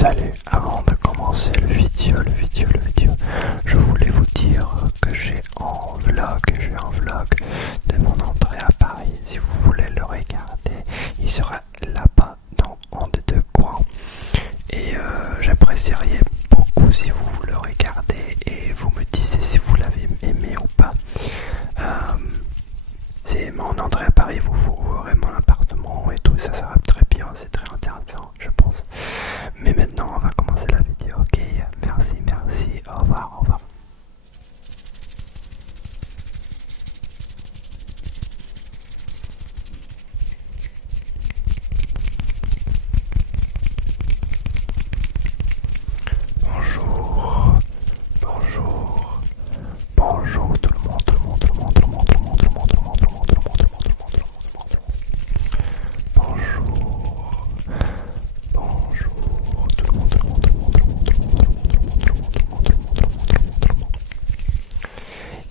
Salut, avant de commencer le vidéo, je voulais vous dire que j'ai un vlog de mon entrée à Paris. Si vous voulez le regarder, il sera là-bas dans un des deux coins. Et j'apprécierais beaucoup si vous le regardez et vous me disiez si vous l'avez aimé ou pas. C'est mon entrée à Paris, vous verrez mon appartement et tout, ça sera très bien, c'est très intéressant, je pense. Mais maintenant, on va commencer la vidéo, ok? Merci, au revoir. Bonjour tout le monde.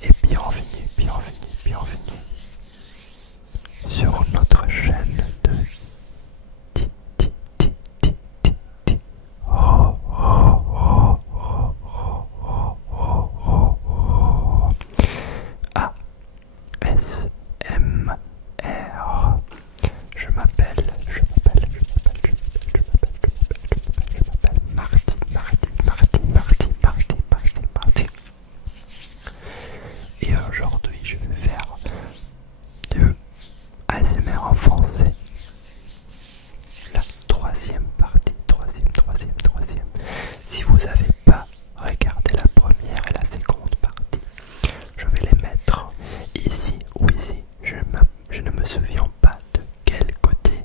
Et bienvenue sur notre chaîne de ASMR. Je m'appelle Marty. Et aujourd'hui, je vais faire de ASMR en français. La troisième partie. Si vous n'avez pas regardé la première et la seconde partie, je vais les mettre ici ou ici. Je ne me souviens pas de quel côté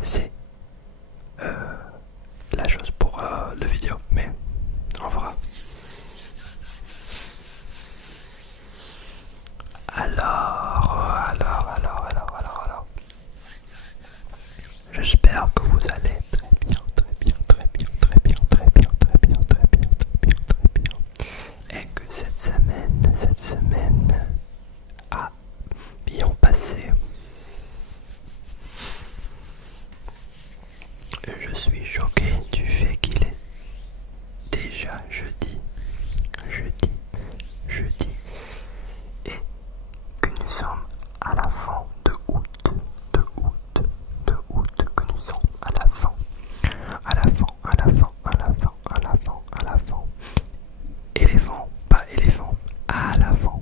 c'est la chose pour le vidéo, mais on verra. Alors, j'espère que vous allez très bien, et que cette semaine a bien passé. Je suis choqué du fait qu'il est déjà jeudi, et que nous sommes à la fin de août, que nous sommes à la fin, éléphant, pas éléphant, à la fin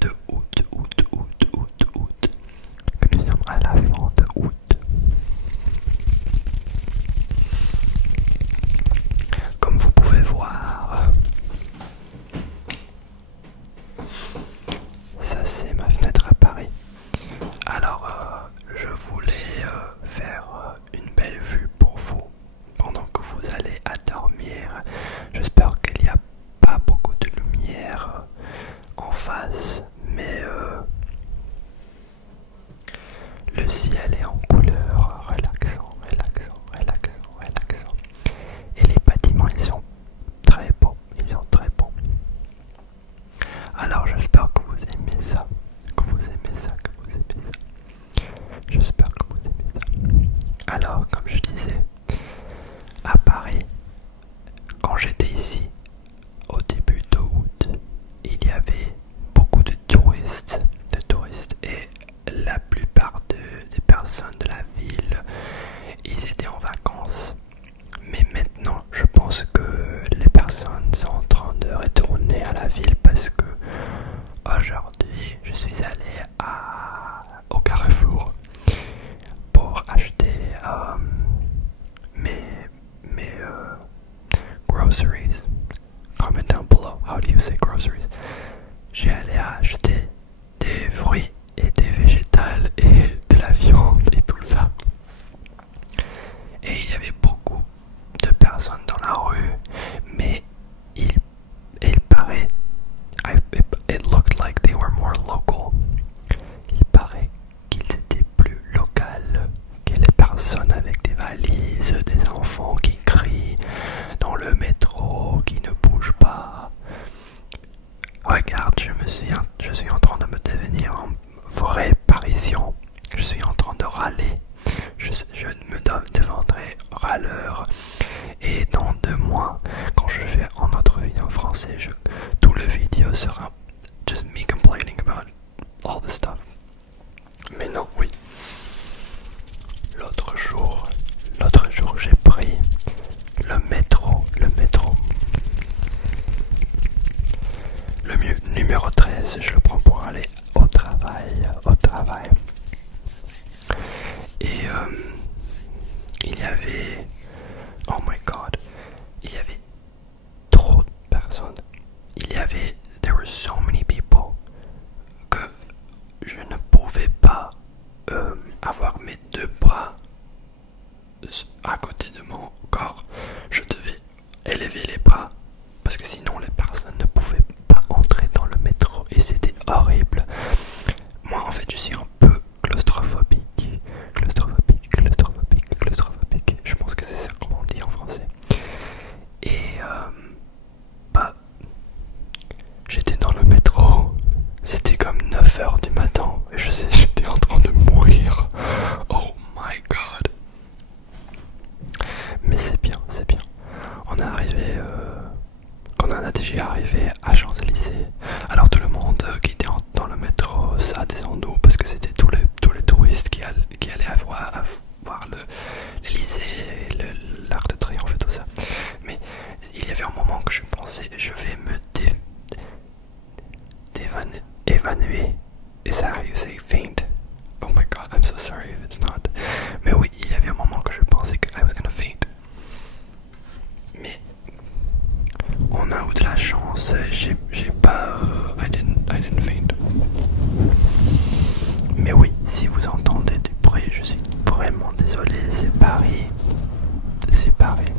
de août, que nous sommes à la fin de août. Comme vous pouvez voir, ça c'est ma fenêtre à Paris. Alors je voulais faire une belle vue pour vous pendant que vous allez à dormir. J'espère qu'il n'y a pas beaucoup de lumière en face, mais le ciel est en couleur relaxant. Et les bâtiments ils sont très beaux, Alors j'espère que vous aimez ça, J'espère que vous aimez ça. Alors comme je disais, à Paris, quand j'étais ici au début d'août, il y avait beaucoup de touristes et la plupart des personnes de la ville, ils étaient en vacances. Mais maintenant, je pense que les personnes sont en train de retourner à la ville parce que aujourd'hui, je suis allé au Carrefour pour acheter avait... Oh my god. Il y avait trop de personnes. Il y avait... There were so many people que je ne pouvais pas avoir mes deux bras à côté de mon corps. Je devais élever les bras parce que sinon les personnes ne pouvaient pas entrer dans le métro et c'était horrible. Moi en fait je suis un peu claustrophobique. Je pense que c'est ça comment on dit en français. Et bah j'étais dans le métro, c'était comme 9h du matin et je sais j'étais en train de mourir. Oh my god. Mais c'est bien, c'est bien. On est arrivé, on en a déjà arrivé à Champs-Élysées. Alors tout le monde qui était dans le métro, ça descend nous parce que c'était tous les touristes qui allaient voir l'Élysée, l'Arc de Triomphe et tout ça. Mais il y avait un moment que je pensais, je vais me évanouir. Is that how you say faint? Oh my god, I'm so sorry if it's not. Mais oui, il y avait un moment que je pensais que I was gonna faint. Mais on a eu de la chance, j'ai pas... I didn't faint. Mais oui, si vous entendez du bruit, je suis vraiment désolé, c'est Paris. C'est Paris.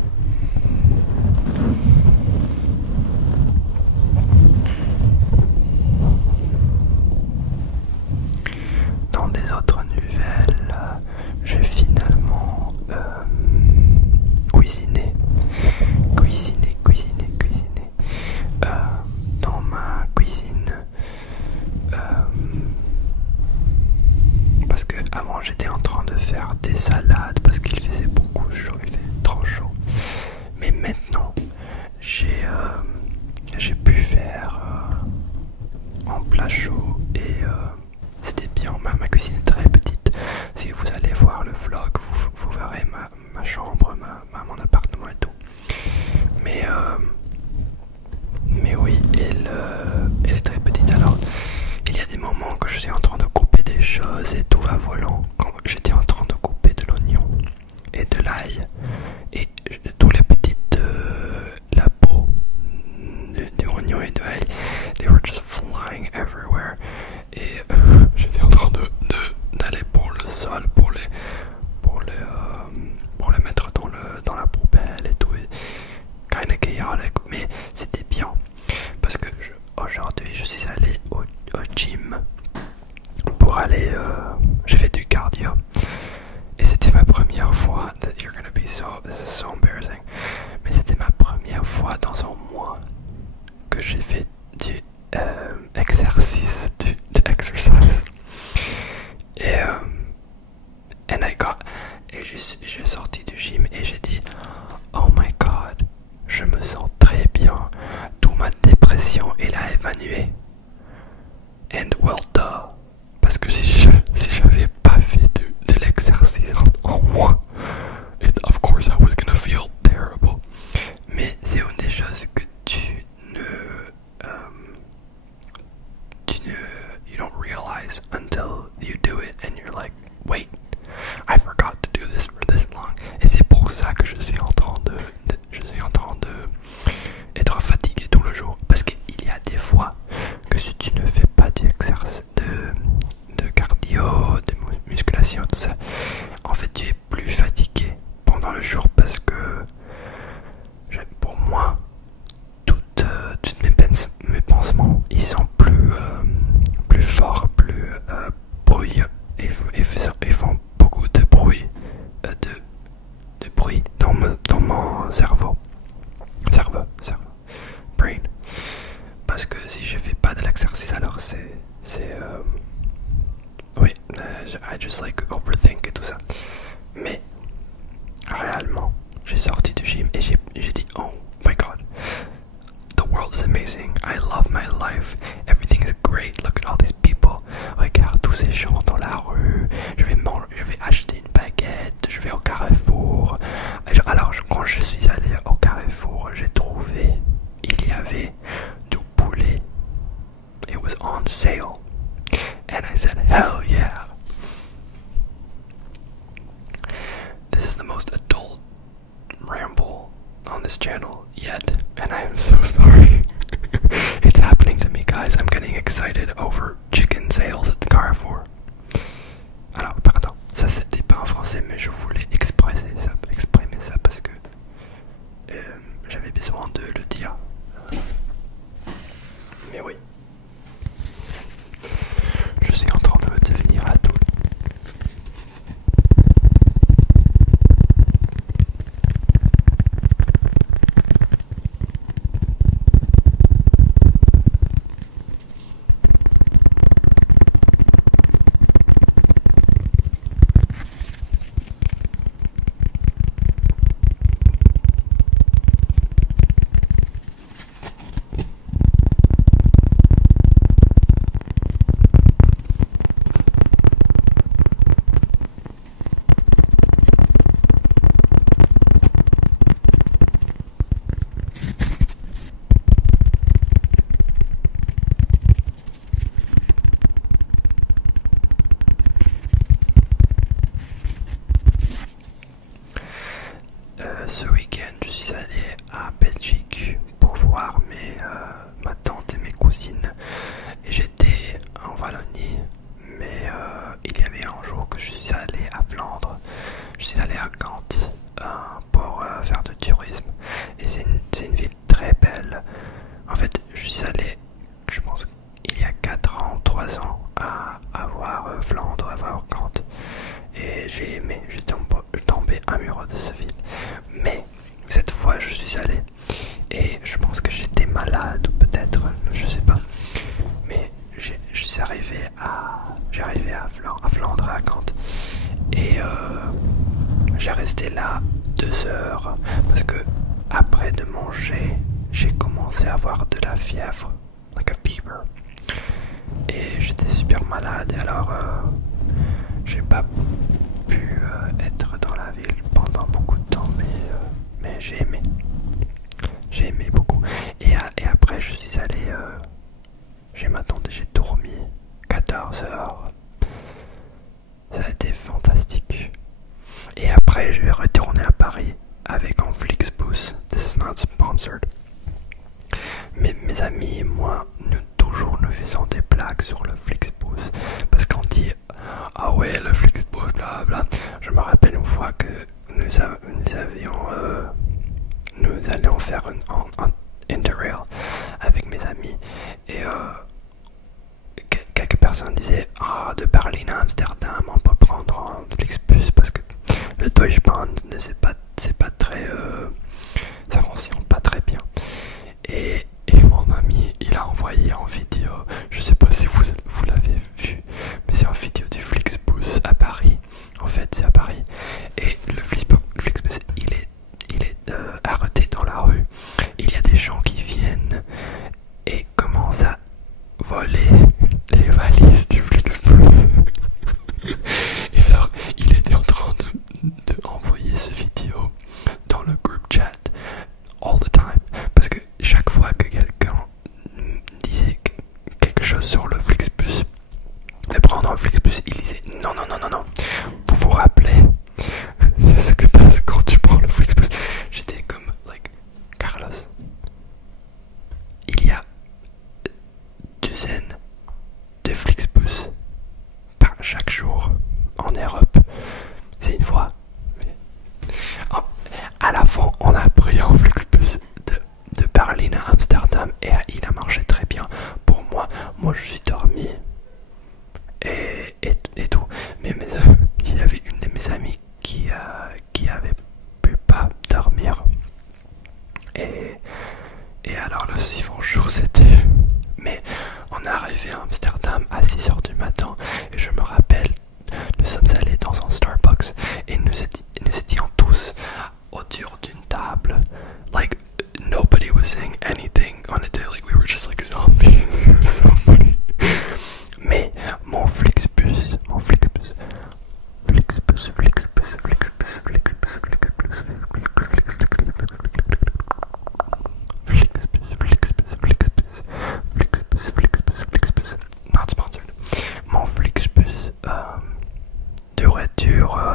Dans des autres nouvelles, j'ai finalement cuisiné dans ma cuisine parce que avant j'étais en train de faire des salades parce qu'il faisait beaucoup chaud, il fait trop chaud. Mais maintenant j'ai pu faire en plat chaud et c'était bien. Ma cuisine est très petite. Si vous allez voir le vlog, vous verrez ma chambre, mon appartement et tout. Mais oui, elle est très petite. Alors, il y a des moments que je suis en train de couper des choses et tout va volant. Quand j'étais en train de couper de l'oignon et de l'ail et tous les petites la peau du oignon et de l'ail, they were just flying everywhere. Et j'étais en train d'aller pour le sol, pour les mettre dans la poubelle et tout. Kinda chaotic, mais c'était bien parce que aujourd'hui je suis allé au gym pour aller j'ai fait du cardio et c'était ma première fois. You're gonna be so, this is so embarrassing, mais c'était ma première fois dans un mois que j'ai fait du exercice, du exercise. Et j'ai sorti du gym et j'ai dit oh my god, je me sens très bien, toute ma dépression elle a évanué. And well duh, parce que si j'avais pas fait de l'exercice en moi, of course I was gonna feel terrible. Mais c'est une des choses que you don't realize until you do it and you're like, wait, I forgot to do this for this long. channel yet, and I am so sorry. It's happening to me, guys. I'm getting excited over chicken sales at Carrefour. Alors, pardon, ça c'était pas en français, mais je voulais exprimer ça parce que j'avais besoin de le dire. Mais oui. Je suis en train de devenir ado. Ce week-end, je suis allé à Belgique pour voir ma tante et mes cousines. Et j'étais en Wallonie, mais il y avait un jour que je suis allé à Flandre. Je suis allé à Gand pour faire du tourisme. Et c'est une ville très belle. En fait, je suis allé, je pense, il y a 4 ans, 3 ans, à voir Flandre, à voir Gand. Et j'ai aimé, je tombé amoureux de cette ville. Mais cette fois je suis allé et je pense que j'étais malade ou peut-être, je sais pas. Mais je suis arrivé à Flandre, à Gand. Et j'ai resté là 2 heures parce que après de manger, j'ai commencé à avoir de la fièvre, like a fever. Et j'étais super malade et alors j'ai pas pu être dans la ville pendant beaucoup de temps, mais j'ai aimé beaucoup. Et après je suis allé chez ma tante et j'ai dormi 14 heures. Ça a été fantastique. Et après je vais retourner à Paris avec un Flixbus. This is not sponsored. Mais mes amis et moi, nous faisons des blagues sur le Flixbus parce qu'on dit ah ouais le Flixbus bla bla. Je me rappelle une fois que nous allions faire un interrail avec mes amis et quelques personnes disaient ah de Berlin à Amsterdam on peut prendre un Flixbus parce que le Deutsche Bahn c'est pas très ça fonctionne pas très bien. Et mon ami, il a envoyé en vidéo, je sais pas si vous l'avez vu, mais c'est en vidéo du Flixbus à Paris. En fait, c'est à Paris. Et le Flixbus, il est arrêté dans la rue. Il y a des gens qui viennent et commencent à voler les valises du Flixbus. Et alors, il était en train de envoyer ce vidéo dans le group chat all the time. Parce que chaque fois que quelqu'un disait quelque chose sur le Flixbus, de prendre un Flixbus, il disait non, non, non, non, non. Vous vous rappelez, c'est ce que passe quand tu prends le Flixbus. J'étais comme, like, Carlos, il y a dizaines de Flixbus par chaque jour en Europe. C'est une fois. À la fin, on a pris un Flixbus de Berlin à Amsterdam et il a marché très bien pour moi. Moi, je suis dormi et tout. Mais il y avait une de mes amies qui avait pu pas dormir. Et alors le suivant jour, c'était... Mais on est arrivé à Amsterdam à 6h du matin et je me rappelle, nous sommes allés dans un Starbucks et nous étions tous autour d'une table. Like, nobody was saying anything on a day, like we were just like zombies. It was so funny. Mais mon Flixbus, not sponsored. Mon Flixbus de retour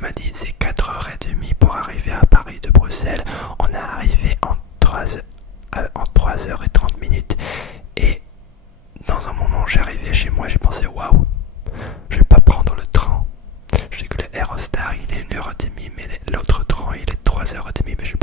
qui m'a dit c'est 4h30 pour arriver à Paris de Bruxelles. On est arrivé en 3h30 et dans un moment j'ai arrivé chez moi, j'ai pensé waouh, je vais pas prendre le train. Je sais que le Aerostar il est 1h30 mais l'autre train il est 3h30 mais je vais